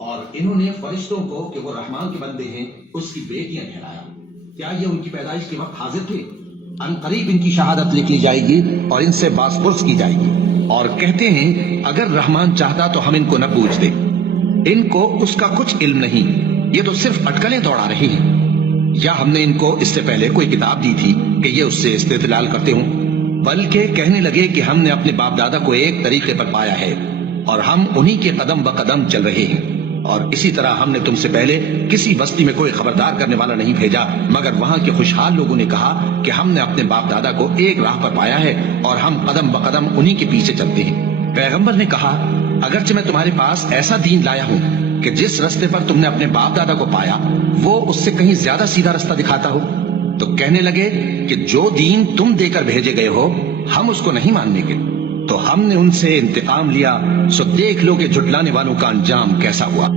اور انہوں نے فرشتوں کو کہ وہ رحمان کے بندے ہیں اس کی بیٹیاں ٹھہرایا۔ کیا یہ ان کی پیدائش کے وقت حاضر تھے؟ ان قریب ان کی شہادت لکھ لی جائے گی اور ان سے باس پرس کی جائے گی، اور کہتے ہیں اگر رحمان چاہتا تو ہم ان کو نہ پوچھتے۔ ان کو اس کا کچھ علم نہیں، یہ تو صرف اٹکلیں دوڑا رہے ہیں۔ یا ہم نے ان کو اس سے پہلے کوئی کتاب دی تھی کہ یہ اس سے استدلال کرتے ہوں؟ بلکہ کہنے لگے کہ ہم نے اپنے باپ دادا کو ایک طریقے پر پایا ہے اور ہم انہی کے قدم بقدم چل رہے ہیں، اور اسی طرح ہم نے تم سے پہلے کسی بستی میں کوئی خبردار کرنے والا نہیں بھیجا، مگر وہاں کے خوشحال لوگوں نے کہا کہ ہم نے اپنے باپ دادا کو ایک راہ پر پایا ہے اور ہم قدم بقدم انہی کے پیچھے چلتے ہیں۔ پیغمبر نے کہا اگرچہ میں تمہارے پاس ایسا دین لایا ہوں کہ جس رستے پر تم نے اپنے باپ دادا کو پایا وہ اس سے کہیں زیادہ سیدھا رستہ دکھاتا ہو، تو کہنے لگے کہ جو دین تم دے کر بھیجے گئے ہو ہم اس کو نہیں ماننے گے۔ تو ہم نے ان سے انتقام لیا، سو دیکھ لو کہ جھٹلانے والوں کا انجام کیسا ہوا۔